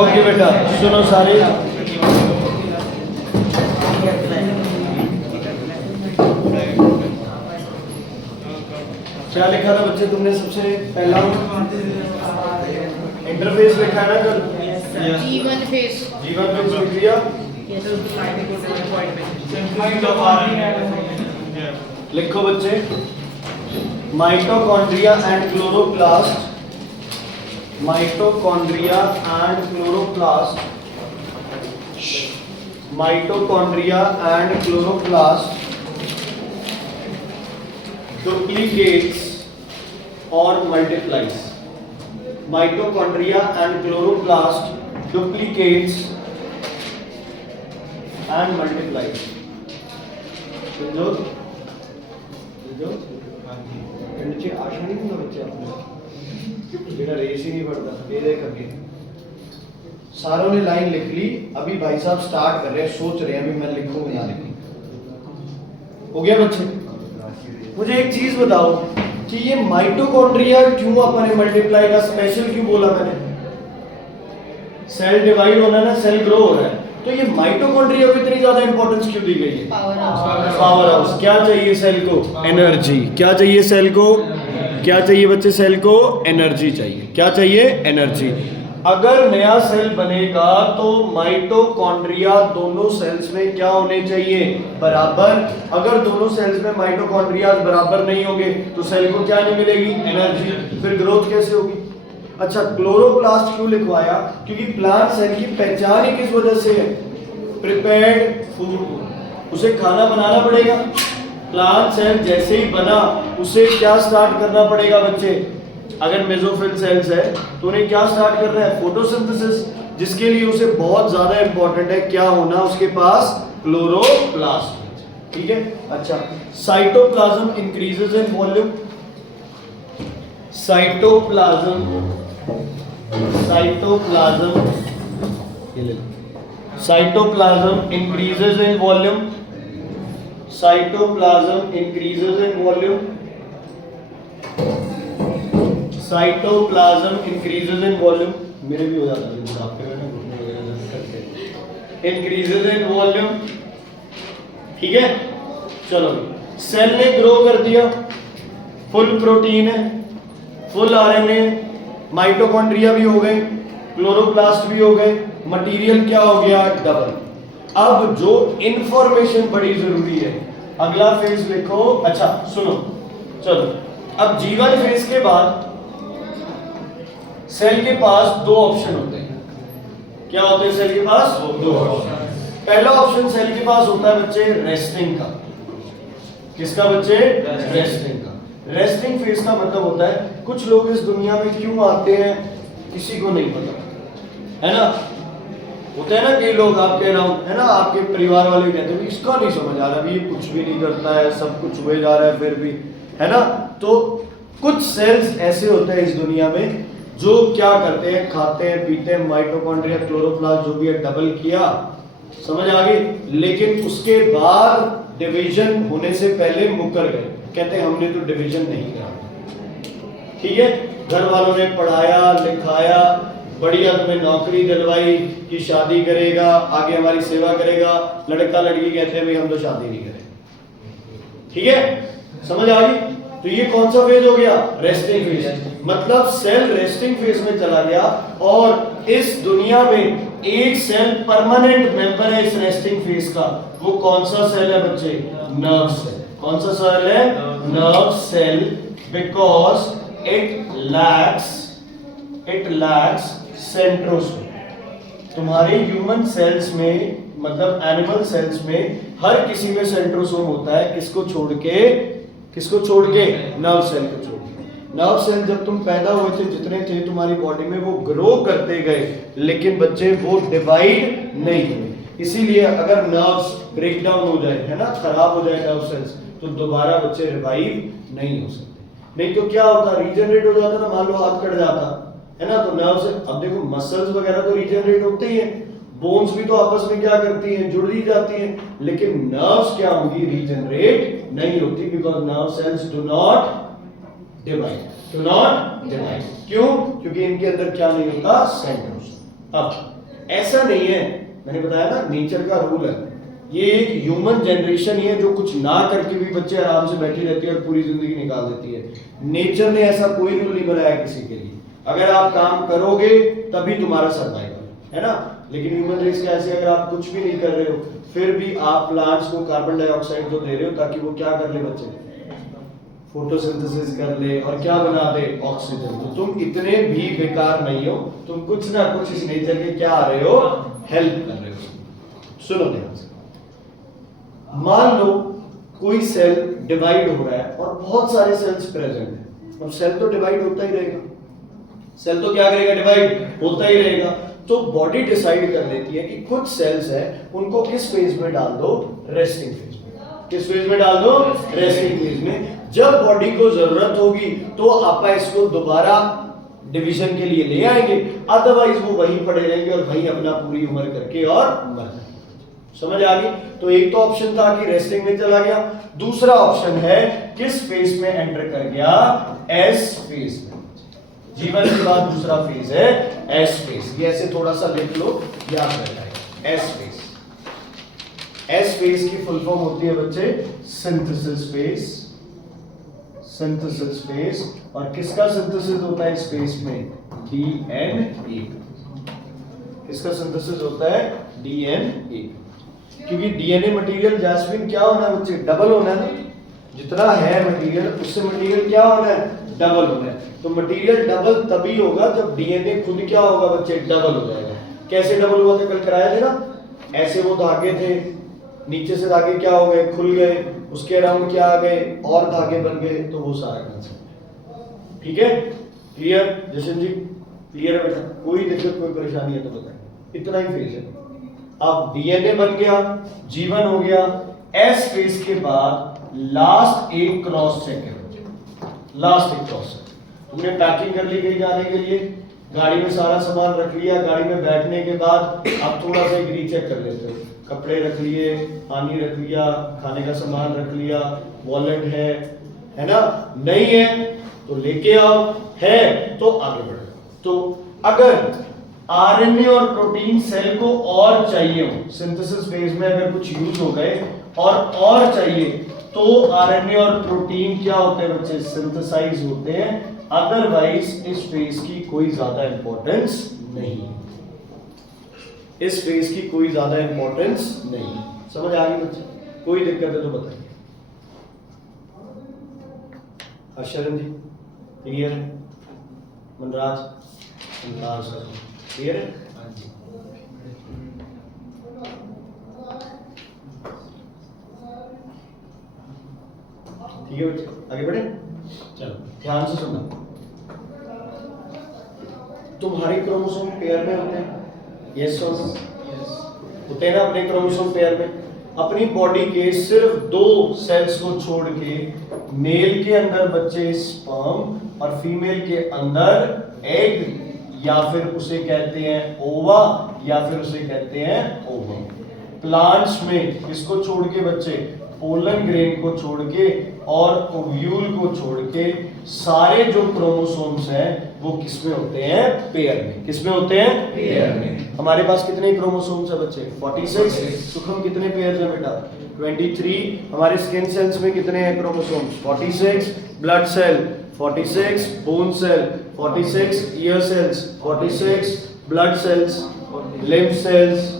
Okay बेटा सुनो सारे, क्या लिखा था बच्चे तुमने सबसे पहला? इंटरफेस लिखा है ना कल? जीवन फेस लिख लिया? लिखो बच्चे, mitochondria and chloroplast, mitochondria and chloroplast, mitochondria and chloroplast duplicates or multiplies. Mitochondria and chloroplast duplicates and multiplies. समझो? समझो? नीचे आशा नहीं होगा बच्चे आपने? बेटा रेस ही नहीं पड़ता, ये देख अभी सारों ने लाइन लिख ली, अभी भाई साहब स्टार्ट कर रहे हैं, सोच रहे हैं अभी मैं लिखूंगा या नहीं। हो गया बच्चे? मुझे एक चीज बताओ कि ये माइटोकॉन्ड्रिया क्यों अपने मल्टीप्लाई का स्पेशल क्यों बोला मैंने? सेल डिवाइड होना ना, सेल ग्रो हो रहा है, तो ये माइटोकॉन्ड्रिया को इतनी ज्यादा इंपॉर्टेंस क्यों दी गई है? Power house. क्या चाहिए सेल को? एनर्जी। क्या चाहिए सेल को? क्या चाहिए बच्चे? सेल को एनर्जी चाहिए। क्या चाहिए? एनर्जी। अगर नया सेल बनेगा तो माइटोकॉन्ड्रिया दोनों सेल्स में क्या होने चाहिए? बराबर। अगर दोनों सेल्स में माइटोकॉन्ड्रिया बराबर नहीं होंगे तो सेल को क्या नहीं मिलेगी? एनर्जी। फिर ग्रोथ कैसे होगी? अच्छा, क्लोरोप्लास्ट क्यों लिखवाया? क्योंकि प्लांट सेल की पहचान ही किस वजह से है? Prepared food. उसे खाना बनाना पड़ेगा। प्लांट सेल जैसे ही बना उसे क्या स्टार्ट करना पड़ेगा बच्चे? अगर मेसोफिल सेल्स है तो उन्हें क्या स्टार्ट करना है? फोटोसिंथेसिस, जिसके लिए उसे बहुत ज्यादा इंपॉर्टेंट है क्या होना उसके पास? क्लोरोप्लास्ट। ठीक है। अच्छा, cytoplasm increases in volume, cytoplasm ये ले लो, cytoplasm increases in volume, cytoplasm increases in volume, cytoplasm increases in volume. मेरे भी हो जाता है आपके में इंक्रीजेस इन वॉल्यूम। ठीक है, चलो सेल ने ग्रो कर दिया, फुल प्रोटीन है, फुल आरएनए, माइटोकॉन्ड्रिया भी हो गए, क्लोरोप्लास्ट भी हो गए, मटेरियल क्या हो गया? डबल। अब जो इंफॉर्मेशन बड़ी जरूरी है, अगला फेज लिखो। अच्छा सुनो, चलो अब जीवन फेज के बाद सेल के पास दो ऑप्शन होते हैं। क्या होते हैं सेल के पास? दो ऑप्शन। पहला ऑप्शन सेल के पास होता है बच्चे रेस्टिंग का। किसका बच्चे? रेस्टिंग का। रेस्टिंग फेज का मतलब होता है, कुछ लोग इस दुनिया में क्यों आते हैं किसी को नहीं पता, है ना? होते हैं ना कई लोग आपके अराउंड, है ना, आपके परिवार वाले कहते हैं इसका नहीं समझ आ रहा, ये कुछ भी नहीं करता है, सब कुछ हुए जा रहा है फिर भी, है ना? तो कुछ सेल्स ऐसे होते हैं इस दुनिया में जो क्या करते हैं? खाते हैं, पीते हैं, माइटोकॉन्ड्रिया, क्लोरोप्लास्ट जो भी है डबल किया, समझ आ गई, लेकिन उसके बाद डिवीजन होने से पहले मुकर गए, कहते हैं हमने तो डिवीजन नहीं करा। ठीक है, घर वालों ने पढ़ाया लिखाया, बढ़िया तुम्हें नौकरी दिलवाई कि शादी करेगा, आगे हमारी सेवा करेगा, लड़का लड़की कहते हैं भाई हम तो शादी नहीं करें। ठीक है, समझ आ गई? तो ये कौन सा फेज हो गया? Resting phase. मतलब सेल रेस्टिंग फेज में चला गया और इस दुनिया में एक सेल परमानेंट मेंबर है इस रेस्टिंग फेज का। वो कौन सा सेल है बच्चे? Nerve cell. कौन सा सेल है? Nerve cell, because it lacks centrosome. तुम्हारे ह्यूमन सेल्स में, मतलब एनिमल सेल्स में हर किसी में सेंट्रोसोम होता है। किसको छोड़ के? किसको छोड़ के? नर्व सेल को छोड़ के। नर्व सेल जब तुम पैदा हुए थे जितने थे तुम्हारी बॉडी में वो ग्रो करते गए, लेकिन बच्चे वो डिवाइड नहीं हुए। इसीलिए अगर नर्व्स ब्रेक डाउन हो जाए, है ना, खराब हो जाए नर्व सेल्स, तो दोबारा बच्चे रिवाइव नहीं हो सकते। नहीं तो क्या होता? रीजनरेट हो जाता ना, मान लो हाथ कट जाता, है ना, तो नर्व से, अब देखो मसल्स वगैरह तो रीजनरेट होते ही हैं, बोन्स भी तो आपस में क्या करती हैं? जुड़ ही जाती हैं, लेकिन नर्व्स क्या होंगी? रीजनरेट नहीं होती, because nerve cells do not divide. क्यों? क्योंकि इनके अंदर क्या नहीं होता? सेंट्रोसोम। अब ऐसा नहीं है, मैंने बताया ना नेचर का रूल है, ये एक ह्यूमन जनरेशन ही है जो कुछ ना करके भी बच्चे आराम से बैठी रहती है और पूरी जिंदगी निकाल देती है। नेचर ने ऐसा कोई रूल नहीं बनाया किसी के लिए, अगर आप काम करोगे तभी तुम्हारा सर्वाइवल है ना। लेकिन ह्यूमन रेस का ऐसे, अगर आप कुछ भी नहीं कर रहे हो फिर भी आप प्लांट्स को कार्बन डाइऑक्साइड तो दे रहे हो ताकि वो क्या कर ले बच्चे, फोटोसिंथेसिस कर ले और क्या बना दे, ऑक्सीजन। तो तुम इतने भी बेकार नहीं हो, तुम कुछ ना कुछ इस नेचर के क्या आ रहे हो, हेल्प कर रहे हो। सुनो ध्यान से, मान लो कोई सेल डिवाइड हो रहा है और बहुत सारे सेल्स प्रेजेंट हैं। अब सेल तो डिवाइड होता ही रहेगा, सेल तो क्या करेगा, डिवाइड होता ही रहेगा। तो बॉडी डिसाइड कर लेती है कि कुछ सेल्स है उनको किस फेज में डाल दो, रेस्टिंग फेज में। किस फेज में डाल दो, रेस्टिंग फेज में। जब बॉडी को जरूरत होगी तो आप इसको दोबारा डिवीजन के लिए ले आएंगे, अदरवाइज वो वहीं पड़े रहेंगे और वहीं अपना पूरी उम्र करके और मर जाएंगे। समझ आ गई? तो एक तो ऑप्शन था कि रेस्टिंग में चला गया, दूसरा ऑप्शन है किस फेज में एंटर कर गया, एस फेज में। जीवन के बाद दूसरा फेज है एस फेज। ये ऐसे थोड़ा सा लिख लो, याद रहता है एस फेज। एस फेज की फुल फॉर्म होती है बच्चे सिंथेसिस फेज, सिंथेसिस फेज। और किसका सिंथेसिस होता है इस फेज में, डीएनए। किसका सिंथेसिस होता है, डीएनए। क्योंकि डीएनए मटेरियल जैस्मिन क्या होना है बच्चे, डबल होना है ना। जितना है मटेरियल उससे मटेरियल क्या होना है, डबल होना है। तो मटेरियल डबल तभी होगा जब डीएनए खुद क्या होगा बच्चे, डबल हो जाएगा। कैसे डबल हुआ था, कल कराया थे ना, ऐसे वो धागे थे, नीचे से धागे क्या हो गए, खुल गए, उसके अराउंड क्या आ गए, और धागे बन गए। तो वो सारा कंसेप्ट ठीक है, क्लियर जशन जी, क्लियर है बेटा? कोई दिक्कत कोई परेशानी है तो बताएं, इतना ही फेज है। अब डीएनए बन गया, जीवन हो गया। एस फेज के बाद लास्ट एक क्रॉस चेक है, लास्ट एक क्रॉस चेक। तुमने पैकिंग कर ली कहीं जाने के लिए, गाड़ी में सारा सामान रख लिया, गाड़ी में बैठने के बाद आप थोड़ा सा एक रीचेक कर लेते हो, कपड़े रख लिए, पानी रख लिया, खाने का सामान रख लिया, वॉलेट है ना, नहीं है तो लेके आओ, है तो आगे बढ़ो। तो अगर आरएनए और प्रोटीन सेल को और चाहिए हो, सिंथेसिस फेज में अगर कुछ यूज हो गए और चाहिए, तो आरएनए और प्रोटीन क्या होते हैं बच्चे, सिंथेसाइज होते हैं। अदरवाइज इस फेज की कोई ज्यादा इंपॉर्टेंस नहीं, इस फेज की कोई ज्यादा इंपॉर्टेंस नहीं। समझ आ गई बच्चे? कोई दिक्कत है तो बताइए। अशरण जी क्लियर है? मनराज सर क्लियर है? ठीक है बच्चे, आगे बढ़े। चलो ध्यान से सुनना, तुम्हारे क्रोमोसोम पेयर में होते हैं, यस और नो होते हैं ना अपने क्रोमोसोम पेयर में। अपनी बॉडी के सिर्फ 2 सेल्स को छोड़ के मेल के अंदर बच्चे स्पर्म और फीमेल के अंदर एग, या फिर उसे कहते हैं ओवा, या फिर उसे कहते हैं ओवम। प्लांट्स में किसको छोड़ के बच्चे, पोलन ग्रेन को छोड़ के और ओव्यूल को छोड़ के सारे जो क्रोमोसोम्स हैं वो किसमें होते हैं, पेयर में। किसमें होते हैं, पेयर में। हमारे पास कितने क्रोमोसोम्स है बच्चे, 46। सुखम कितने पेयर है बेटा, 23। हमारे स्किन सेल्स में कितने हैं chromosomes, 46। Blood cell 46, bone cell 46, ear cells 46, blood cells, lymph cells,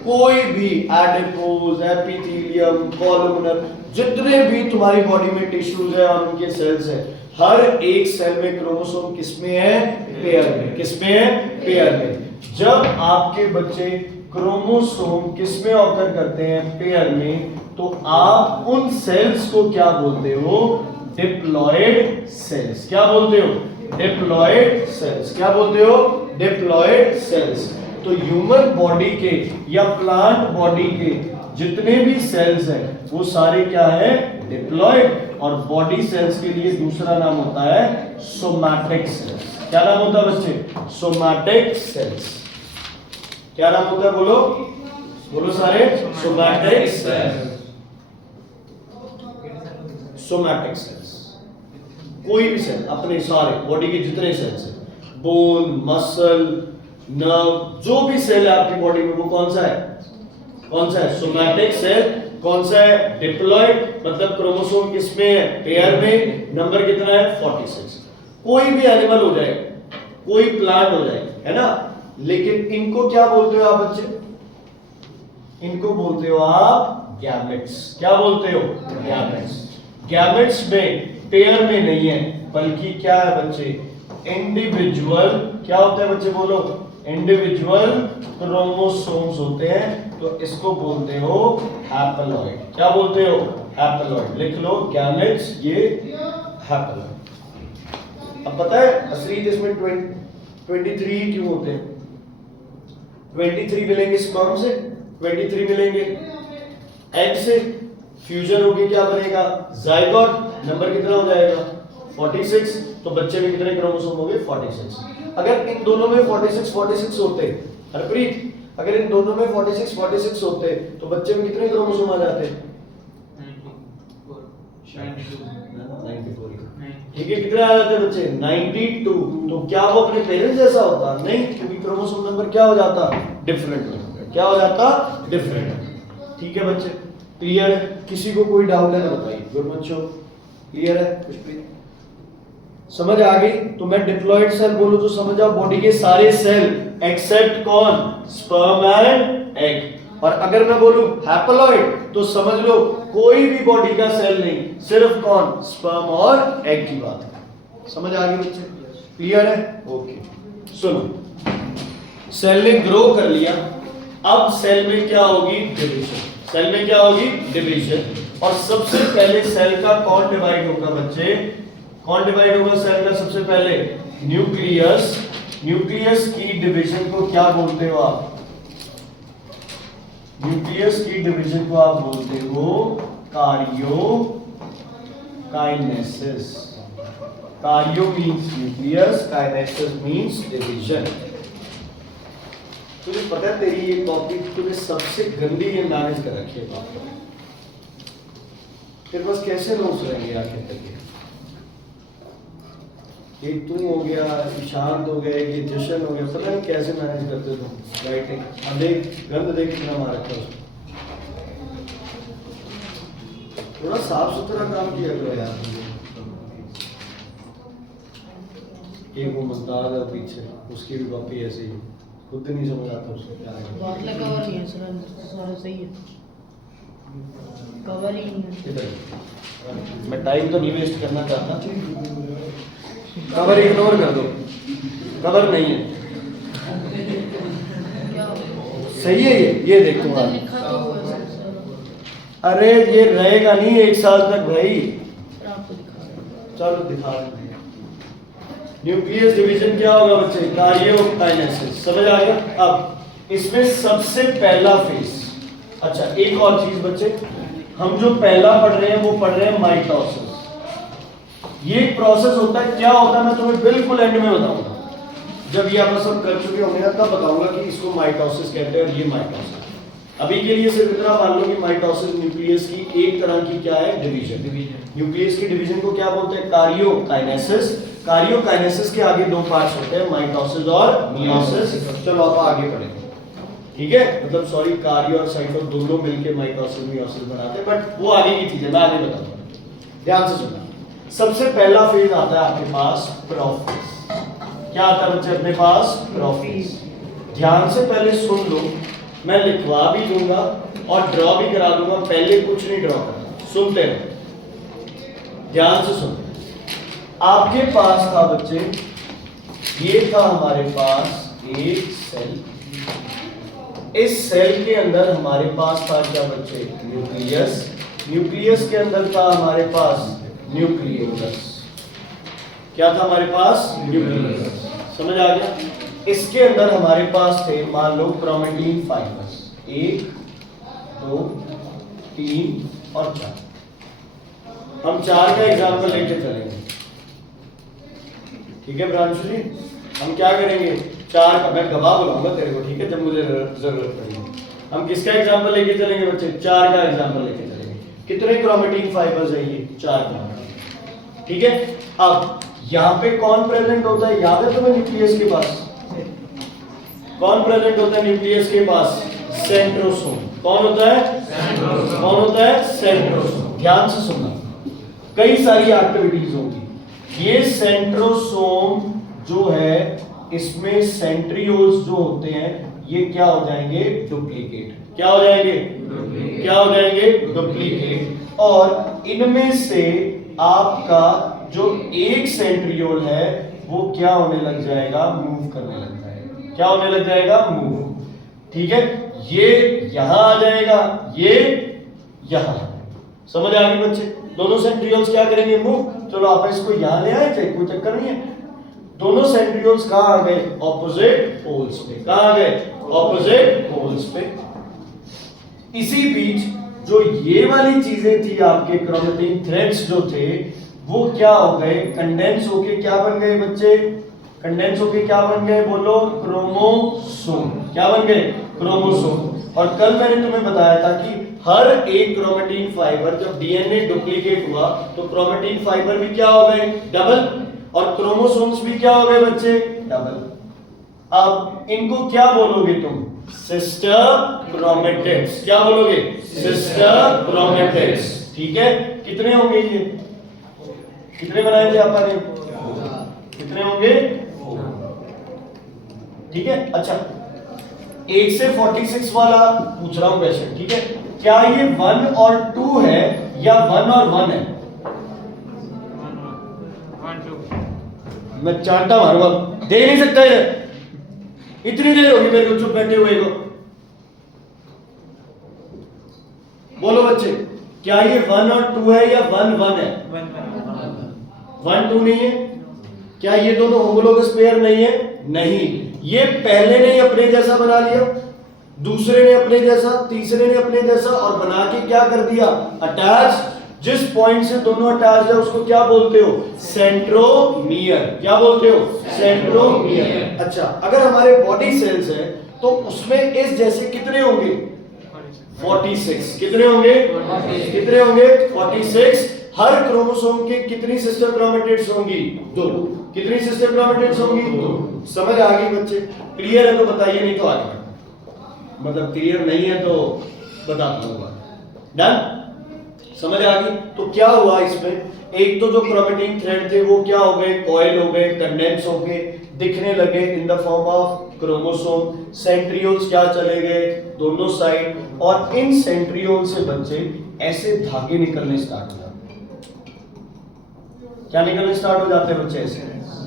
कोई भी एडिपोज, एपिथेलियम, कॉलमनर, जितने भी तुम्हारी बॉडी में टिश्यूज है और उनके सेल्स है, हर एक सेल में क्रोमोसोम किसमें है, पेयर में। किसमें है, पेयर में। जब आपके बच्चे क्रोमोसोम किसमें ऑकर करते हैं, पेयर में, तो आप उन सेल्स को क्या बोलते हो, डिप्लॉयड सेल्स। क्या बोलते हो, डिप्लॉयड सेल्स। क्या बोलते हो, डिप्लॉयड सेल्स। तो ह्यूमन बॉडी के या प्लांट बॉडी के जितने भी सेल्स हैं वो सारे क्या है, डिप्लॉयड। और बॉडी सेल्स के लिए दूसरा नाम होता है सोमैटिक सेल्स। क्या नाम होता है बच्चे, सोमैटिक सेल्स। क्या नाम होता है, बोलो बोलो सारे, सोमैटिक सेल्स। सोमैटिक सेल्स कोई भी सेल, अपने सारे बॉडी के जितने सेल्स हैं, बोन, मसल, जो भी सेल है आपकी बॉडी में वो कौन सा है? कौन सा है? Somatic cell. कौन सा है? डिप्लॉइड, मतलब क्रोमोसोम किसमें है? पेयर में। नंबर कितना है? 46। कोई भी एनिमल हो जाए, कोई प्लांट हो जाए, है ना, लेकिन इनको क्या बोलते हो आप बच्चे? इनको बोलते हो आप गैमेट्स। क्या बोलते हो? गैमेट्स। गैमेट्स में पेयर में नहीं है, बल्कि क्या है बच्चे? इंडिविजुअल। क्या होता है बच्चे? बोलो। इंडिविजुअल क्रोमोसोम्स होते हैं, तो इसको बोलते हो हैप्लॉइड। क्या बोलते हो? हैप्लॉइड। लिख लो गैमेट्स, ये हैप्लॉइड। अब पता है असली इसमें 23 क्यों होते हैं? 23 मिलेंगे स्पर्म से, 23 मिलेंगे एग से, फ्यूजन होगी, क्या बनेगा? जाइगोट। नंबर कितना हो जाएगा? 46। तो बच्चे में कितने क्रोमोसोम हो गए? 46। अगर इन दोनों में 46 होते, हरप्रीत, अगर इन दोनों में 46 होते तो बच्चे में कितने क्रोमोसोम आ जाते? 94। ठीक है, कितने आ जाते बच्चे? 92। तो क्या वो अपने पेरेंट्स जैसा होता? नहीं, क्योंकि क्रोमोसोम नंबर क्या हो जाता? डिफरेंट हो जाता। क्या हो जाता? डिफरेंट। ठीक है बच्चे, क्लियर है? किसी को कोई डाउट है तो बताइए। गुड बच्चों, क्लियर है? कुछ भी समझ आ गई? तो मैं डिप्लॉइड सेल बोलूं तो समझ आओ बॉडी के सारे सेल एक्सेप्ट कौन? Sperm and egg. और अगर मैं बोलूं हैप्लॉइड तो समझ लो कोई भी बॉडी का सेल नहीं, सिर्फ कौन? स्पर्म और एग की बात है। समझ आ गई बच्चे? क्लियर है? ओके, सुनो, सेल ने ग्रो कर लिया, अब सेल में क्या होगी? डिवीजन। सेल में क्या होगी? डिवीजन। और सबसे पहले सेल का कौन डिवाइड होगा बच्चे? कौन डिवाइड होगा सेल का सबसे पहले? न्यूक्लियस। न्यूक्लियस की डिवीजन को क्या बोलते हो आप? न्यूक्लियस की डिवीजन को आप बोलते हो कार्योकाइनेसिस। कार्यो means nucleus, kinesis means division. तुझे पता है तेरी ये कॉपी तूने सबसे गंदी ये मैनेज कर रखी है कॉपी। तेरे पास कैसे नोट्स रहेंगे आखिर तक? एक तू हो गया, ईशांत हो गया, ये जशन हो गया, पता नहीं कैसे मैनेज करते तुम राइटिंग। अब देख गंद देख कितना मारा था उसको। थोड़ा साफ सुथरा काम किया करो यार। एक वो मुमताज है पीछे, उसकी भी कॉपी ऐसे ही, खुद नहीं समझ आता उसको क्या है। बात लगा और ये सारा सही है, कवर ही नहीं है। इधर मैं टाइम तो नहीं वेस्ट करना चाहता, कवर इग्नोर कर दो, कवर नहीं है। क्या सही है ये देख अंदर तुम्हारा। लिखा तो हुआ है सर। अरे ये रहेगा नहीं 1 साल तक भाई। सर आपको दिखा रहा हूं। चलो दिखा दो। न्यूक्लियस डिवीजन क्या होगा बच्चे? कार्योकाइनेसिस। समझ आ गया? अब इसमें सबसे पहला फेज, अच्छा एक और चीज बच्चे, हम जो पहला पढ़ रहे हैं वो पढ़ रहे हैं माइटोसिस। ये एक प्रोसेस होता है, क्या होता है मैं तुम्हें बिल्कुल एंड में बताऊंगा। जब ये आप सब कर चुके होंगे ना तब बताऊंगा कि इसको माइटोसिस कहते हैं और ये माइटोसिस। अभी के लिए सिर्फ इतना मान लो कि माइटोसिस न्यूक्लियस की एक तरह की क्या है? डिवीजन। न्यूक्लियस की डिवीजन को क्या बोलते हैं? कार्योकाइनेसिस। कार्योकाइनेसिस के आगे 2 पार्ट्स होते हैं, माइटोसिस और मियोसिस। चलो आप आगे पढ़ेंगे, ठीक है? मतलब सॉरी, कार्यो और साइटो दोनों मिलके माइटोसिस मियोसिस बनाते हैं, बट वो आगे की चीज है, मैं आगे बताऊंगा। ध्यान से सुनना। सबसे पहला फेज आता है आपके पास प्रोफेज। क्या आता है बच्चे अपने पास? प्रोफेज। ध्यान से पहले सुन लो, मैं लिखवा भी दूंगा और ड्रॉ भी करा दूंगा, पहले कुछ नहीं ड्रॉ करना, सुनते रहो, ध्यान से सुनो। आपके पास था बच्चे, ये था हमारे पास एक सेल, इस सेल के अंदर हमारे पास था क्या बच्चे? न्यूक्लियस। न्यूक्लियस के अंदर था हमारे पास न्यूक्लियोलस। क्या था हमारे पास? न्यूक्लियोलस। समझ आ गया? इसके अंदर हमारे पास थे मान लो क्रोमेटिन फाइबर्स, 1 2 3 और 4। हम 4 का एग्जाम्पल लेके चलेंगे, ठीक है ब्रांशु जी? हम क्या करेंगे? 4 का, मैं गवाह बुलाऊंगा तेरे को, ठीक है, जब मुझे जरूरत पड़ेगी। हम किसका एग्जाम्पल लेके चलेंगे बच्चे? 4 का एग्जाम्पल लेके चलेंगे। कितने क्रोमेटिन फाइबर्स है ये? 4 क्रोमेटिन, ठीक है? अब यहाँ पे कौन प्रेजेंट होता है? याद है तुम्हें न्यूक्लियस के पास? कौन प्रेजेंट होता है न्यूक्लियस के पास? सेंट्रोसोम। कौन होता है? कौन होता है? सेंट्रोसोम। ध्यान से सुनना, कई सारी एक्टिविटीज होगी। ये सेंट्रोसोम जो है इसमें सेंट्रियोल्स जो होते हैं ये क्या हो जाएंगे? डुप्लीकेट। क्या हो जाएंगे? क्या हो जाएंगे? डुप्लीकेट। और इनमें से आपका जो एक सेंट्रियोल है वो क्या होने लग जाएगा? मूव करने लग जाएगा। क्या होने लग जाएगा? मूव। ठीक है, ये यहां आ जाएगा, ये यहां। समझ आ गई बच्चे? दोनों सेंट्रियोल्स क्या करेंगे? मूव। चलो आप इसको यहां ले आए, चाहे कोई चक्कर नहीं है। दोनों सेंट्रियोल्स कहां आ गए? ऑपोजिट पोल्स पे। कहां आ गए? ऑपोजिट पोल्स पे। इसी बीच जो ये वाली चीजें थी आपके क्रोमेटिन थ्रेड्स जो थे वो क्या हो गए? कंडेंस होके क्या बन गए बच्चे? कंडेंस होके क्या बन गए? बोलो, क्रोमोसोम। क्या बन गए? क्रोमोसोम। और कल मैंने तुम्हें बताया था कि हर एक क्रोमेटिन फाइबर, जब डीएनए डुप्लीकेट हुआ तो क्रोमेटिन फाइबर भी क्या हो गए? डबल। और क्रोमोसोम्स भी क्या हो गए बच्चे? डबल। अब इनको क्या बोलोगे तुम? Sister chromatids. क्या बोलोगे? Sister chromatids. ठीक है, कितने होंगे ये? कितने बनाए थे आपने? कितने होंगे? ठीक है। अच्छा, 1 से 46 वाला पूछ रहा हूं क्वेश्चन। ठीक है, क्या ये 1 और 2 है या 1 और 1 है? मैं चांटा मारूंगा, दे नहीं सकता ये। इतनी देर होगी मेरे को चुप बैठे हुए को। बोलो बच्चे, क्या ये 1 और 2 है या 1 1 है? 1 2 नहीं है। क्या ये दोनों होमोलोगस पेयर नहीं है? नहीं। ये पहले ने अपने जैसा बना लिया, दूसरे ने अपने जैसा, तीसरे ने अपने जैसा, और बना के क्या कर दिया? अटैच। जिस पॉइंट से दोनों अटैच है उसको क्या बोलते हो? सेंट्रोमियर। क्या बोलते हो? सेंट्रोमियर। अच्छा, अगर हमारे बॉडी सेल्स है तो उसमें इस जैसे कितने होंगे? 46। कितने होंगे? कितने होंगे? 46। हर क्रोमोसोम के कितनी सिस्टर क्रोमेटिड्स होंगी? 2। कितनी सिस्टर क्रोमेटिड्स होंगी? 2। समझ आ गई बच्चे? क्लियर है तो बताइए, नहीं तो आगे। मतलब क्लियर नहीं है तो बता दूंगा। डन? समझ आ गई? तो क्या हुआ इसमें? एक तो जो क्रोमेटिन थ्रेड थे वो क्या हो गए? कॉइल हो गए, कंडेंस हो गए, दिखने लगे in the form of chromosome. Centrioles क्या चले गए? दोनों साइड। और इन सेंट्रियोल से बच्चे ऐसे धागे निकलने स्टार्ट हो जाते हैं। क्या निकलने स्टार्ट हो जाते हैं बच्चे? ऐसे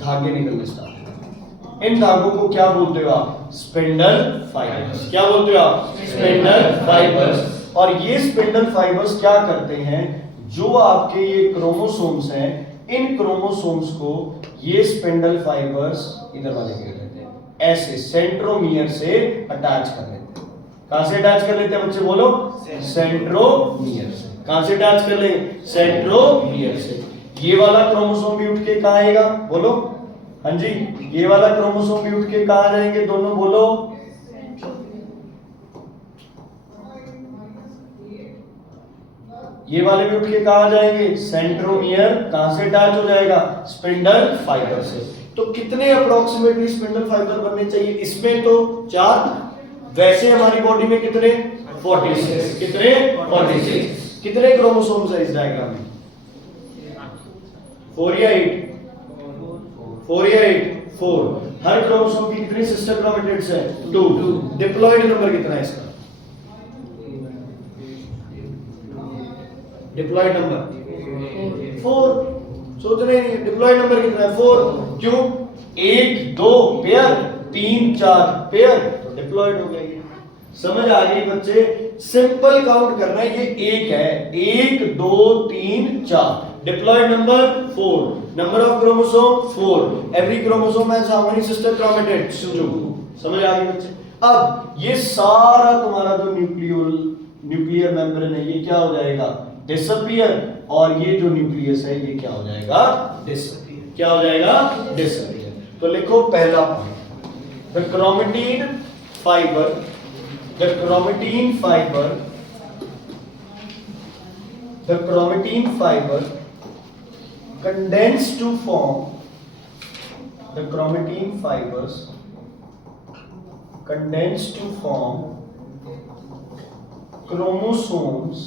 धागे निकलने स्टार्ट। इन धागों को क्या बोलते हो आप? Spindle fibres. क्या बोलते हो आप? Spindle fibres. और ये स्पिंडल फाइबर्स क्या करते हैं? जो आपके ये क्रोमोसोम्स हैं, इन क्रोमोसोम्स को ये स्पिंडल फाइबर्स इधर वाले घेर लेते हैं, ऐसे सेंट्रोमियर से अटैच कर लेते हैं। कहां से अटैच कर लेते हैं बच्चे? बोलो, सेंट्रोमियर से। कहां से अटैच कर लेंगे? सेंट्रोमियर से। ये वाला क्रोमोसोम भी उठ के कहां आएगा? बोलो, हाँ जी, ये वाला क्रोमोसोम भी उठ के कहां जाएंगे? दोनों बोलो, ये वाले भी उठ के कहां जाएंगे? सेंट्रोमियर। कहां से अटैच हो जाएगा? स्पिंडल फाइबर से। तो कितने अप्रोक्सीमेटली स्पिंडल फाइबर बनने चाहिए? इसमें तो 4, वैसे हमारी बॉडी में कितने? 46। कितने? 46। कितने क्रोमोसोम्स है इस डायग्राम में? 4 या 8? 4 या 8? 4। हर क्रोमोसोम की कितनी सिस्टर क्रोमेटिड्स है? 2। डिप्लॉयड नंबर कितना है इसका? Diploid number 4। सोचना ही नहीं, डिप्लॉयड नंबर कितना है? 4। क्यों? 1 2 पेयर, 3 4 पेयर, तो डिप्लॉयड हो गया। समझ आ गई बच्चे? सिंपल काउंट करना है, ये 1 है, 1 2 3 4। Diploid number 4। Number of chromosome 4। Every chromosome has how many sister chromatids? 2। समझ आ गई बच्चे? अब ये सारा तुम्हारा जो न्यूक्लियर मेम्ब्रेन है ये क्या हो जाएगा? डिसअपीयर। और ये जो न्यूक्लियस है ये क्या हो जाएगा? डिसअपीयर। क्या हो जाएगा? डिसअपीयर। तो लिखो पहला point, the chromatin fibre, the chromatin fiber condense to form, the chromatin fibers condense to form chromosomes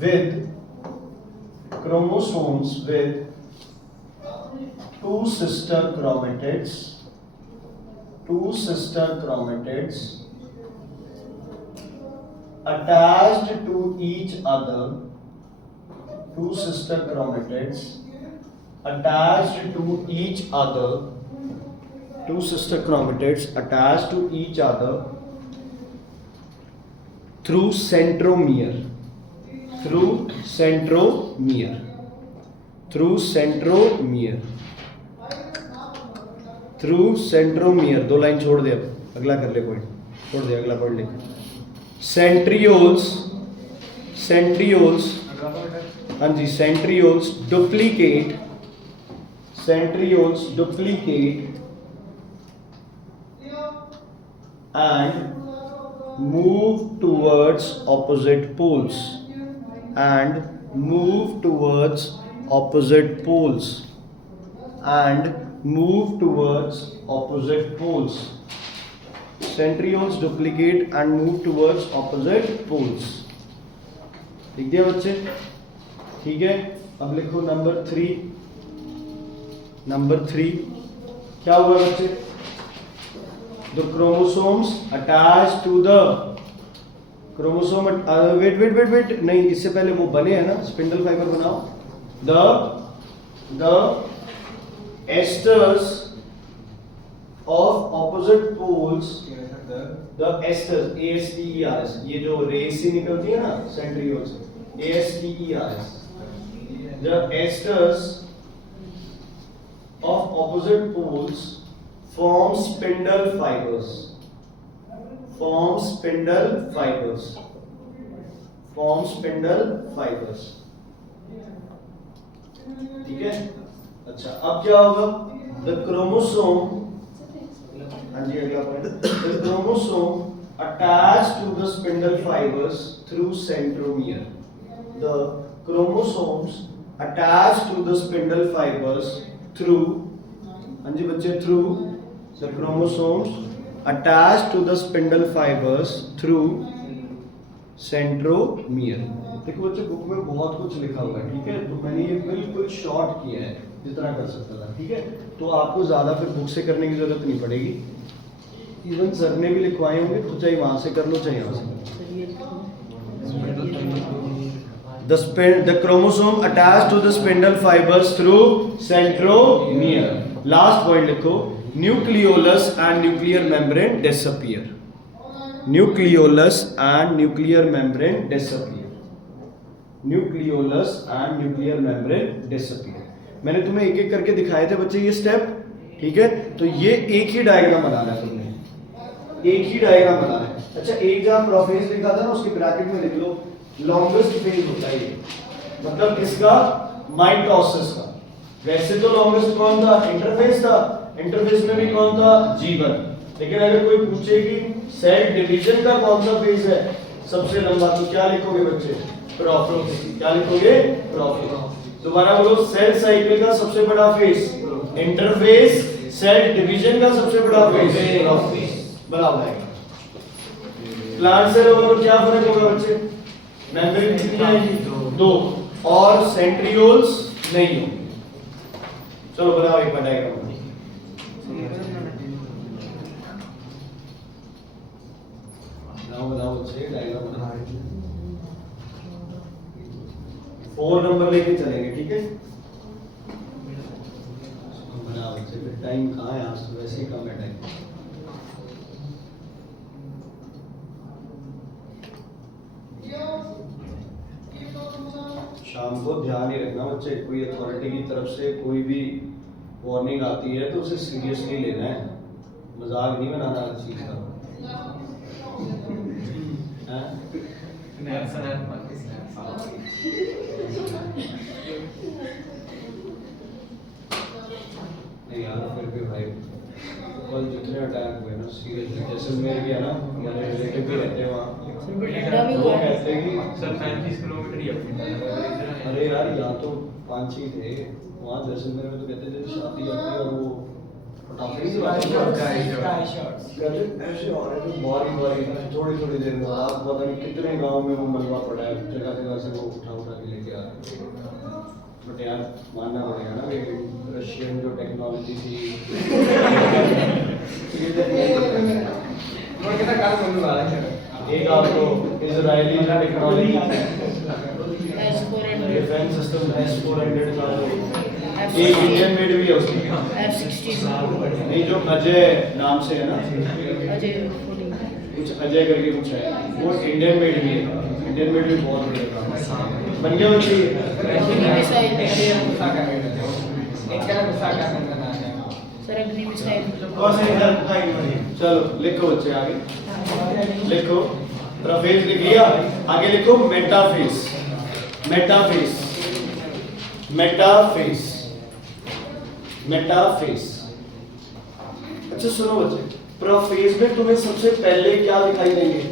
with two sister chromatids attached to each other, two sister chromatids attached to each other through centromere. दो line छोड़ दे, अब अगला कर ले point, छोड़ दे, अगला point लिख। Centrioles, हाँ जी, centrioles duplicate and move towards opposite poles, Centrioles duplicate and move towards opposite poles. ठीक है बच्चे, ठीक है। अब लिखो नंबर 3 क्या हुआ बच्चे? The chromosomes attached to the chromosome wait नहीं, इससे पहले वो बने हैं ना, स्पिंडल फाइबर बनाओ। The esters of opposite poles, the esters, ASTERS, ये जो रेस ही निकलती है ना सेंट्रियोल से, ASTERS, the esters of opposite poles form spindle fibers. ठीक है। अच्छा, अब क्या होगा? The chromosome, हाँ जी अगला point, the chromosome attached to the spindle fibers through centromere. The chromosomes attached to the spindle fibers through, हाँ जी बच्चे, through the chromosomes attached to the spindle fibers through centromere. देखो बच्चे, बुक में बहुत कुछ लिखा हुआ है, ठीक है, तो मैंने ये बिल्कुल शॉर्ट किया है जितना कर सकता था, ठीक है। तो आपको ज्यादा फिर बुक से करने की जरूरत नहीं पड़ेगी। इवन सर ने भी लिखवाए होंगे, तो चाहे वहां से कर लो चाहे यहाँ से। The chromosome attached to the spindle fibers through centromere. Last point लिखो, nucleolus and nuclear membrane disappear. मैंने तुम्हें एक एक करके दिखाए थे बच्चे ये स्टेप, ठीक है। तो ये एक ही डायग्राम बना रहा है तुमने, एक ही डायग्राम बना रहा है। अच्छा, एक जहां प्रोफेज लिखा था ना, उसके ब्रैकेट में लिख लो लॉन्गेस्ट फेज होता है ये, मतलब किसका? माइटोसिस का। वैसे तो लॉन्गेस्ट कौन था? इंटरफेस था, इंटरफेस में भी कौन था? G1। लेकिन अगर कोई पूछे कि सेल डिवीजन का कौन सा फेज है सबसे लंबा, तो क्या लिखोगे बच्चे? प्रोफेज। क्या लिखोगे? प्रोफेज। दोबारा बोलो, सेल साइकिल का सबसे बड़ा फेज इंटरफेस, सेल डिवीजन का सबसे बड़ा फेज प्रोफेज। बराबर है। प्लांट सेल और क्या फर्क होगा बच्चे? मेम्ब्रेन कितनी आएगी? 2, और सेंट्रियोल्स नहीं होंगे। चलो बनाओ एक बार डायग्राम। बनाओ बच्चे डायग्राम बनाओ। 4 नंबर लेके चलेंगे, ठीक है। बनाओ बच्चे, फिर टाइम कहाँ है आज तो वैसे ही कम है टाइम। शाम को ध्यान ही रखना बच्चे, कोई अथॉरिटी की तरफ से कोई भी वार्निंग आती है तो उसे सीरियसली लेना है, मजाक नहीं बनाना हर चीज का। नहीं यार, फिर भी भाई कल जितने अटैक हुए ना सीरियसली, जैसे मेरे भी है ना, हमारे रिलेटिव भी रहते हैं वहाँ, वो कहते हैं कि सर 35 किलोमीटर ही अपनी अरे यार यहाँ तो 5 ही थे, वहाँ जैसलमेर में तो कहते थे शादी आती है और वो पटाखे नहीं चलाते कहते ऐसे हो रहे थे बारी बारी थोड़ी थोड़ी देर में। आप पता नहीं कितने गांव में वो मलबा पड़ा है, जगह जगह से वो उठा उठा के लेके आ रहे थे। बट यार मानना पड़ेगा ना कि रशियन जो टेक्नोलॉजी थी एक आपको इजरायली जो technology S400 defence system S400 का जो एक इंडियन मेड भी है उसकी F-16 नहीं, जो अजय नाम से है ना, अजय कुछ अजय करके कुछ है, वो इंडियन मेड भी है। इंडियन मेड भी बहुत बढ़िया काम है, बन गया बच्चे। सर अग्नि मिसाइल चलो लिखो बच्चे आगे लिखो। प्रोफेज लिख लिया, आगे लिखो मेटाफेज। Metaphase metaphase metaphase. अच्छा सुनो बच्चे, प्रोफेज में तुम्हें सबसे पहले क्या दिखाई देंगे?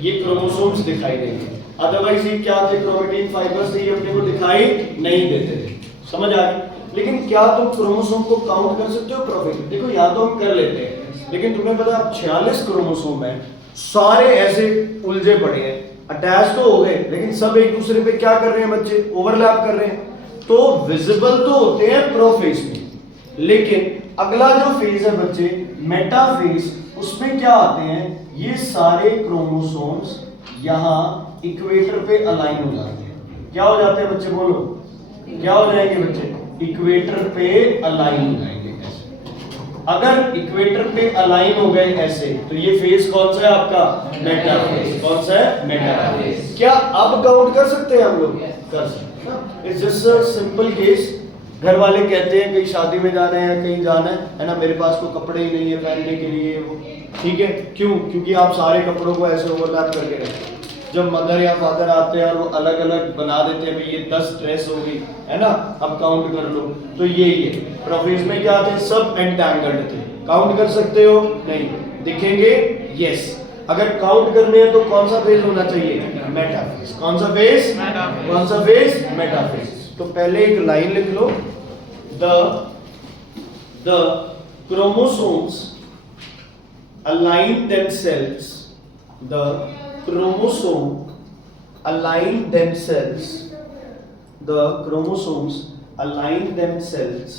ये क्रोमोसोम्स दिखाई देंगे। अदरवाइज ये क्या थे? क्रोमेटिन फाइबर्स थे, ये अपने को दिखाई नहीं देते थे। समझ आ गई? लेकिन क्या तुम क्रोमोसोम को काउंट कर सकते हो प्रोफेज में? देखो यहाँ तो हम कर लेते हैं, लेकिन तुम्हें पता है 46 क्रोमोसोम है, सारे ऐसे उलझे पड़े हैं, अटैच तो हो गए लेकिन सब एक दूसरे पे क्या कर रहे हैं बच्चे? ओवरलैप कर रहे हैं। तो विजिबल तो होते हैं प्रोफेज में, लेकिन अगला जो फेज है बच्चे मेटाफेज, उसमें क्या आते हैं? ये सारे क्रोमोसोम्स यहाँ इक्वेटर पे अलाइन हो जाते हैं। क्या हो जाते हैं बच्चे? बोलो क्या हो जाएंगे बच्चे? इक्वेटर पे अलाइन हो जाएंगे ऐसे। अगर इक्वेटर पे अलाइन हो गए ऐसे, तो ये फेज कौन सा है आपका? मेटाफेज। कौन सा है? मेटाफेज। क्या अब काउंट कर सकते हैं हम लोग? कर सकते हैं। It's just a simple case. घर वाले कहते हैं कहीं शादी में जाना है, कहीं जाना है ना, मेरे पास कोई कपड़े ही नहीं है पहनने के लिए, वो ठीक है। क्यों? क्योंकि आप सारे कपड़ों को ऐसे ओवरलैप करके रखते हैं। जब मदर या फादर आते हैं और वो अलग अलग बना देते हैं, भाई ये 10 ड्रेस होगी, है ना, अब काउंट कर लो, तो यही है। प्रोफेज में क्या थे? सब एंटैंगल्ड थे। काउंट कर सकते हो? नहीं। दिखेंगे? यस। अगर काउंट करने हैं तो कौन सा फेज होना चाहिए? मेटाफेज। कौन सा फेज? कौन सा फेज? मेटाफेज। तो पहले एक लाइन लिख लो, the chromosomes align themselves, the chromosome align themselves, the chromosomes align themselves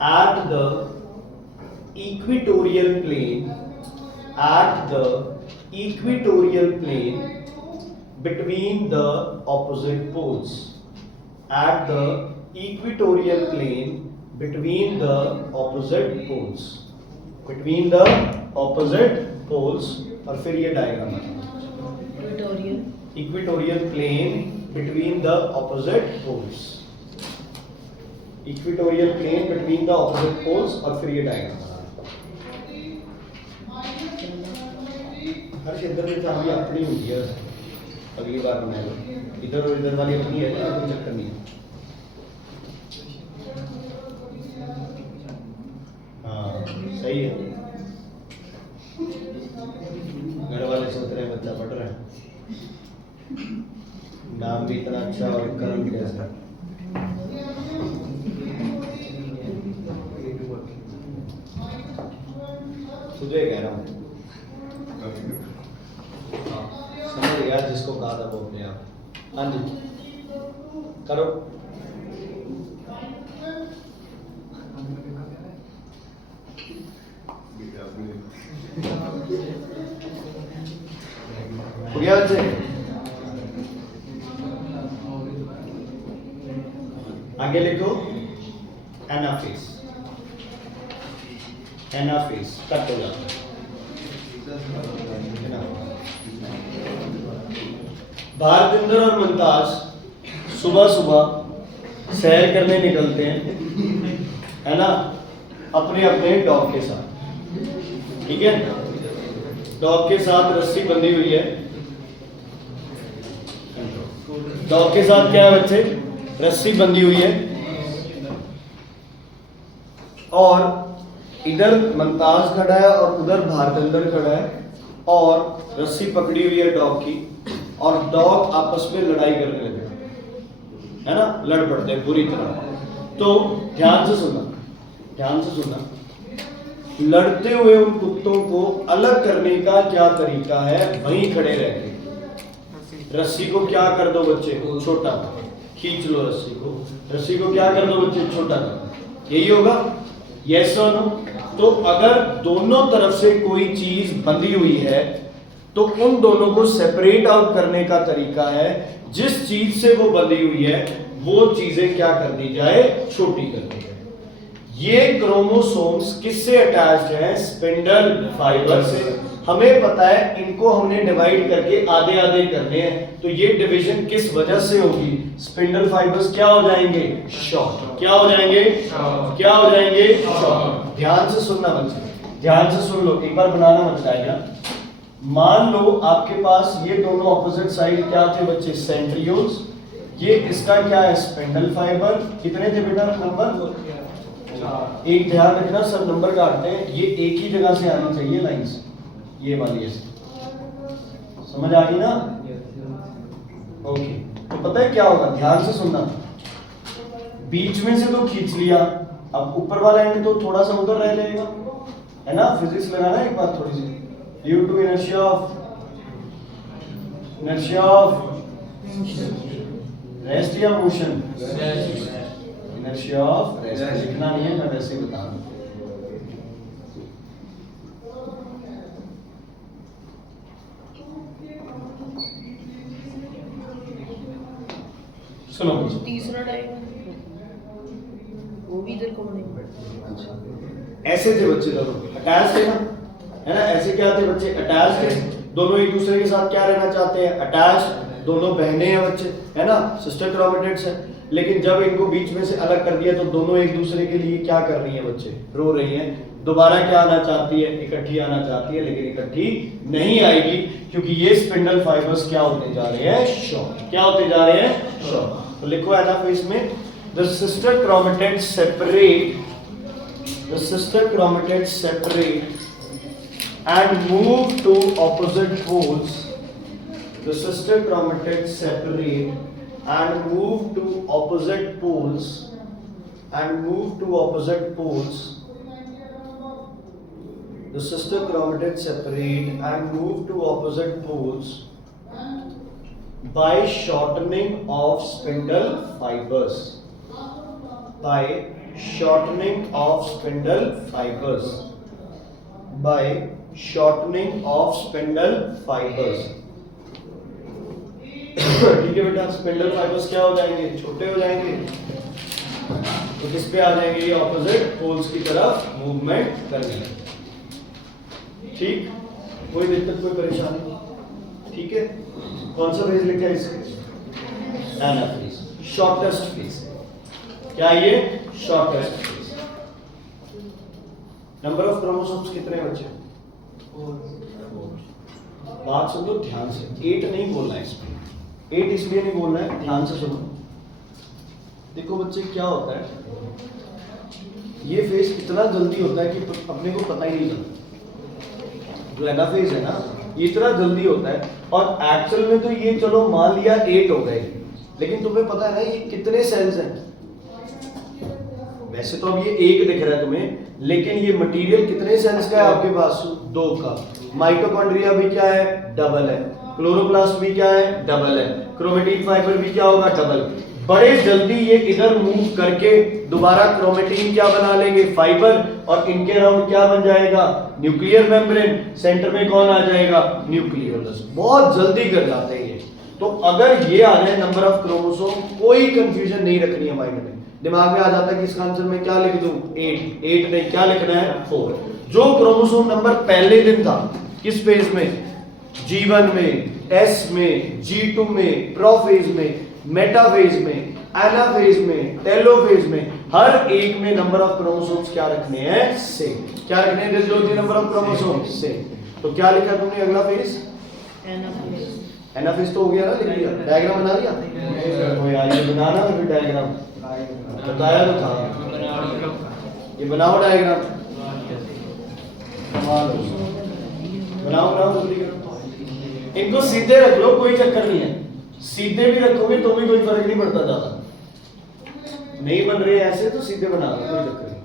at the equatorial plane, at the equatorial plane between the opposite poles, at the equatorial plane between the opposite poles, between the opposite poles। और फिर ये diagram है equatorial plane between the opposite poles, equatorial plane between the opposite poles, और फिर ये diagram बना। हर क्षेत्र में चाबी अपनी होती है, अगली बार बनाएगा। इधर और इधर वाली अपनी है, कोई चक्कर नहीं है। हाँ सही है। घर वाले सोच रहे हैं बच्चा पढ़ रहा है, नाम भी इतना अच्छा और कर्म भी ऐसा। तुझे कह रहा हूँ, समझ गया जिसको कहा था वो अपने आप। हाँ जी करो। हो गया बच्चे? आगे लिखो एनाफेज। एनाफेज कट हो जाता है। भारतेंद्र और मुमताज सुबह सुबह सैर करने निकलते हैं, है ना, अपने अपने डॉग के साथ। ठीक है, डॉग के साथ रस्सी बंधी हुई है। डॉग के साथ क्या है बच्चे? रस्सी बंधी हुई है, और इधर मुमताज खड़ा है और उधर भारतेंद्र खड़ा है, और रस्सी पकड़ी हुई है डॉग की। और डॉग आपस में लड़ाई करने लगे, है ना, लड़ पड़ते हैं बुरी तरह। तो ध्यान से सुनना, ध्यान से सुनना, लड़ते हुए उन कुत्तों को अलग करने का क्या तरीका है? वहीं खड़े रह के रस्सी को क्या कर दो बच्चे, छोटा खींच लो रस्सी को, रस्सी को क्या कर दो बच्चे, छोटा कर, यही होगा, यस और नो। तो अगर दोनों तरफ से कोई चीज बंधी हुई है तो उन दोनों को सेपरेट आउट करने का तरीका है, जिस चीज से वो बंधी हुई है वो चीजें क्या कर दी जाए, छोटी कर दी जाए। ये क्रोमोसोम्स किससे अटैच्ड है? स्पिंडल फाइबर से। हमें पता है इनको हमने डिवाइड करके आधे आधे करने हैं, तो ये डिवीजन किस वजह से होगी? स्पिंडल फाइबर्स क्या हो जाएंगे, शॉर्ट। क्या हो जाएंगे, क्या हो जाएंगे, शॉर्ट। ध्यान से सुनना बच्चे, ध्यान से सुन लो, एक बार बनाना मत जाएगा। मान लो आपके पास ये दोनों ऑपोजिट साइड क्या थे बच्चे, सेंट्रियोल्स। ये इसका क्या है, स्पिंडल फाइबर। कितने थे बेटा नंबर? एक ध्यान रखना, सब नंबर काटते हैं, ये एक ही जगह से आनी चाहिए लाइंस, ये वाली ऐसे, समझ आ गई ना? ओके, तो पता है क्या होगा, ध्यान से सुनना, बीच में से तो खींच लिया, अब ऊपर वाला एंड तो थोड़ा सा उधर रह जाएगा, है ना? फिजिक्स लगाना एक बार थोड़ी सी, due to inertia of rest या मोशन, इनर्शिया ऑफ रेस्ट। लिखना नहीं है, मैं वैसे ही बता रहा हूं। सुनो, तीसरा डायग्राम वो भी इधर को बनेगा। ऐसे थे बच्चे दोनों अटैच थे ना, है ना? ऐसे क्या थे बच्चे, अटैच थे, दोनों एक दूसरे के साथ क्या रहना चाहते हैं, अटैच। दोनों बहनें हैं बच्चे, है ना, सिस्टर क्रोमेटिड्स हैं। लेकिन जब इनको बीच में से अलग कर दिया तो दोनों एक दूसरे के लिए क्या कर रही हैं बच्चे, रो रही हैं। दोबारा क्या आना चाहती है, इकट्ठी आना चाहती है, लेकिन इकट्ठी नहीं आएगी, क्योंकि ये स्पिंडल फाइबर्स क्या होते जा रहे हैं, शॉर्ट। क्या होते जा रहे हैं, शॉर्ट। तो लिखो एनाफेज में, the sister chromatids separate, the sister chromatids separate and move to opposite poles. The sister chromatids separate and move to opposite poles and move to opposite poles. The sister chromatids separate and move to opposite poles by shortening of spindle fibers. By shortening of spindle fibers, by shortening of spindle fibers। ठीक है बेटा, spindle fibres क्या हो जाएंगे, छोटे हो जाएंगे, तो किस पे आ जाएंगे, ये ऑपोजिट पोल्स की तरफ मूवमेंट करने। ठीक, कोई दिक्कत कोई परेशानी? ठीक है, कौन सा फेज लिखा है इसके, एनाफेज, शॉर्टेस्ट फेज। क्या ये, shortest phase. Number of chromosomes कितने बच्चे, बात सुन लो ध्यान से, 8 नहीं बोलना है इसमें, 8 इसलिए नहीं बोलना है, ध्यान से सुनो। देखो बच्चे क्या होता है, ये फेज इतना जल्दी होता है कि अपने को पता ही नहीं चलता। जो एनाफेज है ना, ये इतना जल्दी होता है, और एक्चुअल में तो ये चलो मान लिया 8 हो गए, लेकिन तुम्हें पता है ना ये कितने सेल्स हैं। वैसे तो अब ये 1 दिख रहा है तुम्हें, लेकिन ये मटेरियल कितने सेल्स का है आपके पास, 2 का। माइटोकॉन्ड्रिया भी क्या है, डबल है। क्लोरोप्लास्ट भी क्या है, डबल है। क्रोमेटिन फाइबर भी क्या होगा, डबल। बड़े जल्दी ये इधर मूव करके दोबारा क्रोमेटिन क्या बना लेंगे, फाइबर, और इनके अराउंड क्या बन जाएगा, न्यूक्लियर मेम्ब्रेन। सेंटर में कौन आ जाएगा, न्यूक्लियोलस। बहुत जल्दी कर जाते हैं ये। तो अगर ये आ जाए नंबर ऑफ क्रोमोसोम, कोई कंफ्यूजन नहीं रखनी है माइंड में, दिमाग में आ जाता है कि इसका आंसर मैं क्या लिख दूं, 8 नहीं, क्या लिखना है, 4। जो क्रोमोसोम नंबर पहले दिन था किस फेज में, G1 में, S में, G2 में, प्रोफेज में, मेटाफेज में, एनाफेज में, टेलोफेज में, हर एक में नंबर ऑफ क्रोमोसोम्स क्या रखने हैं, सेम। क्या रखने हैं, नंबर ऑफ क्रोमोसोम्स सेम। तो क्या लिखा तुमने अगला फेज, एनाफेज तो हो गया ना, लिख लिया, डायग्राम बना लिया। तो यार ये बनाना है फिर डायग्राम, बताया तो था, ये बनाओ डायग्राम, बनाओ जल्दी करो। इनको सीधे रख लो, कोई चक्कर नहीं है, सीधे भी रखोगे तो भी कोई फर्क नहीं पड़ता ज्यादा। नहीं बन रहे ऐसे तो सीधे बना लो, कोई चक्कर नहीं।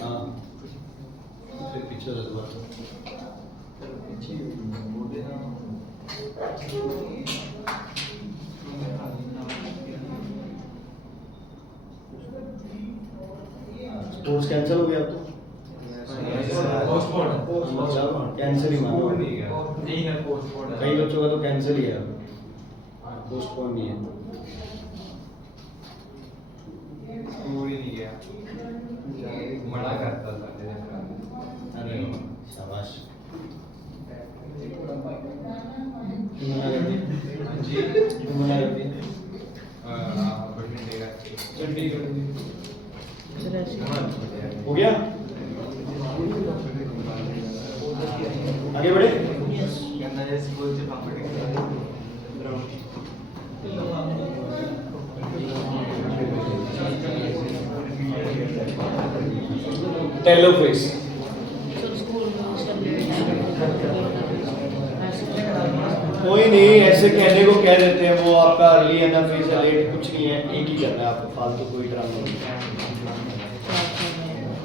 हाँ फिर पीछे रखवा दो। स्पोर्ट्स कैंसिल हो गया अब तो कैंसिल ही मानो, कई बच्चों का तो कैंसिल ही है, पोस्टपोन नहीं है। मना करता था। अरे शाबाश, क्यों मना करती है? क्यों मना करती है? हो गया, आगे बढ़े। टेलोफेज, कोई नहीं, ऐसे कहने को कह देते हैं, वो आपका अर्ली एनाफेज है, लेट कुछ नहीं है, एक ही करना है आपको, फालतू कोई ड्रामा नहीं,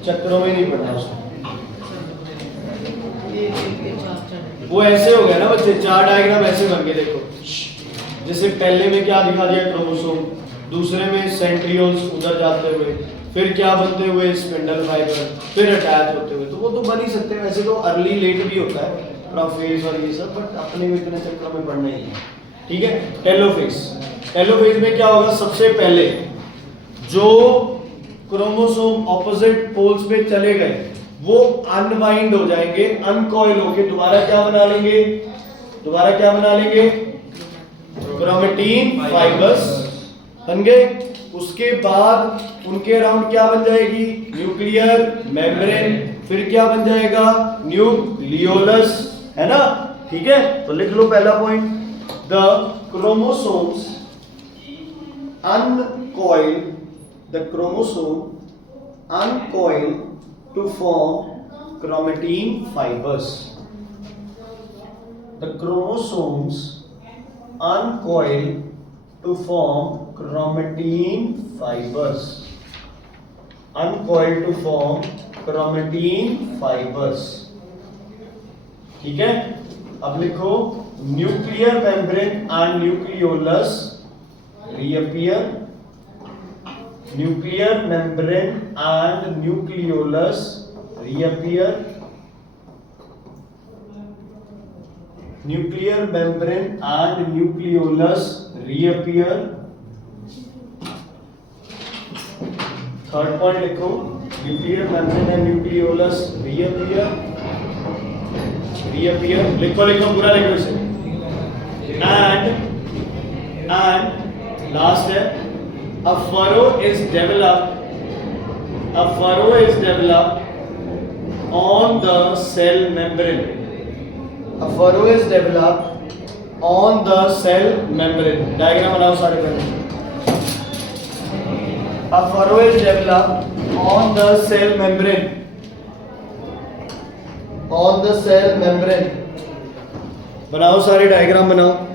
चक्करों में नहीं पड़ना उसमें। वो ऐसे हो गया ना बच्चे, चार डायग्राम ऐसे बन गए, देखो जैसे पहले में क्या दिखा दिया, क्रोमोसोम, दूसरे में सेंट्रियोल्स उधर जाते हुए, फिर क्या बनते हुए स्पिंडल फाइबर, फिर अटैच होते हुए, तो वो तो बन ही सकते हैं। वैसे तो अर्ली लेट भी होता है प्रोफेज और ये सब, बट अपने में इतने चक्कर में पड़ना ही है, ठीक है। टेलोफेज, टेलोफेज में क्या होगा, सबसे पहले जो क्रोमोसोम ऑपोजिट पोल्स पे चले गए वो अनवाइंड हो जाएंगे, अनकॉइल होके दोबारा क्या बना लेंगे, दोबारा क्या बना लेंगे, क्रोमेटिन फाइबर्स बन गए। उसके बाद उनके अराउंड क्या बन जाएगी, न्यूक्लियर मेम्ब्रेन, फिर क्या बन जाएगा, न्यूक्लियोलस, है ना, ठीक है। तो लिख लो पहला point, the chromosomes uncoil, the chromosome uncoil to form chromatin fibres, the chromosomes uncoil to form chromatin fibers, uncoil to form chromatin fibers, ठीक है। अब लिखो nuclear membrane and nucleolus reappear, nuclear membrane and nucleolus reappear, nuclear membrane and nucleolus reappear। Third point लिखो, nuclear membrane and nucleolus reappear, reappear, लिखो लिखो पूरा लिखो इसे। and लास्ट है, a furrow is developed, a furrow is developed on the cell membrane, a furrow is developed on the cell membrane। Diagram बनाओ सारे पहले। A furrow is developed on the cell membrane, on the cell membrane, बनाओ सारे diagram बनाओ।